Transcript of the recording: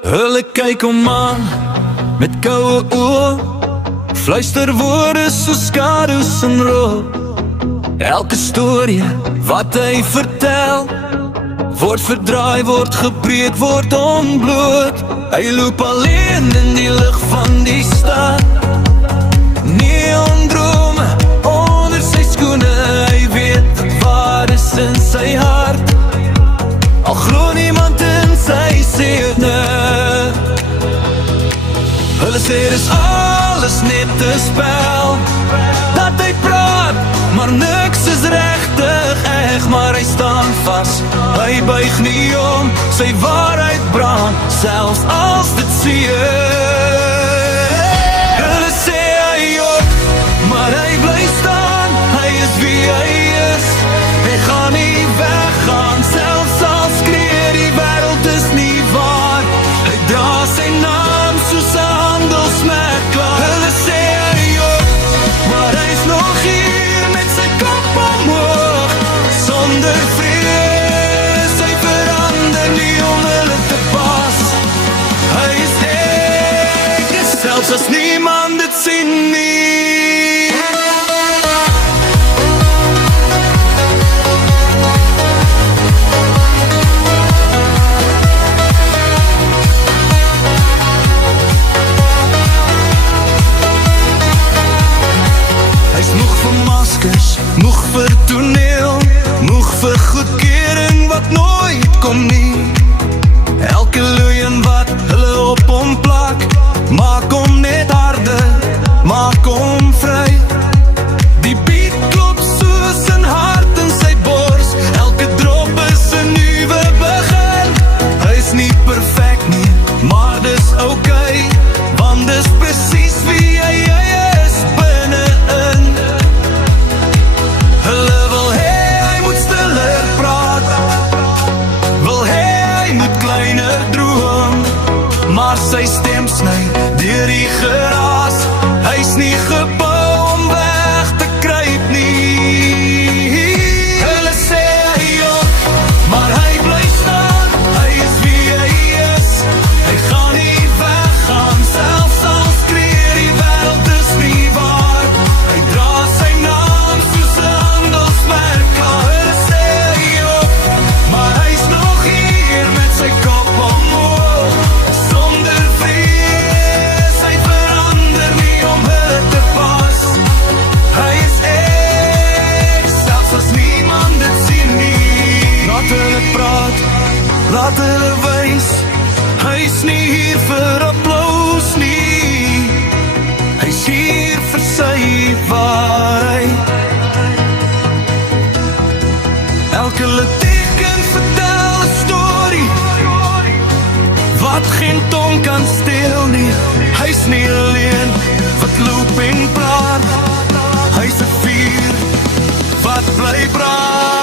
Hulle kyk hom aan met koue oë, fluister woorde so skadu's en roep. Elke storie wat hy vertel word verdraai, word gebreek, word ontbloot. Hy loop alleen in die lig van die stad, neondrome onder sy skoene. Hy weet waar is in sy hart, al glo niemand in sy siene. Hulle sê dis alles net 'n spel, dat hy praat, maar niks is regtig eg. Maar hy staan vas, hy buig nie om, sy waarheid brand, selfs as dit seer. Hulle sê hy op, maar hy bly staan, hy is wie hy is. Hy gaan nie weggaan, selfs al skree die wêreld is nie waar. Hy dra sy naam soos 'n handelsmerk klaar. Hulle sê hy op, maar hy's nog hier met sy kop omhoog, sonder vrees. Hy verander nie om hulle te pas. Hy is ek, selfs as niemand dit sien nie. Moeg vir toneel, moeg vir goedkeuring wat nooit kom nie. Elke leuen wat hulle op hom plak, maak hom net harder, maak hom vry. Die beat klop soos 'n hart in sy bors, elke drop is 'n nuwe begin. Hy's nie perfek nie, maar dis okay, want dis presies wie hy is binne-in. Hulle wil hy moet stiller praat, wil hy moet kleiner droom, maar sy stem sny deur die geraas. Hy's nie gebou om weg te kruip nie. Hulle sê hy op, maar hy bly staan, hy is wie hy is. Hy gaan nie weggaan, selfs al skree die wêreld is nie waar. Hy dra sy naam soos 'n handelsmerk klaar. Hulle sê hy op, maar hy's nog hier met sy kop omhoog, sonder vrees. Hy verander nie om hulle te pas. Hy is ek, selfs as niemand dit sien nie. Laat hulle praat, laat hulle wys, hy's nie hier vir applous nie. Hy's hier vir sy waarheid. Elke teken vertel 'n storie wat geen tong kan steel nie. Hy's nie alleen wat loop en praat, hy's 'n vuur wat bly brand.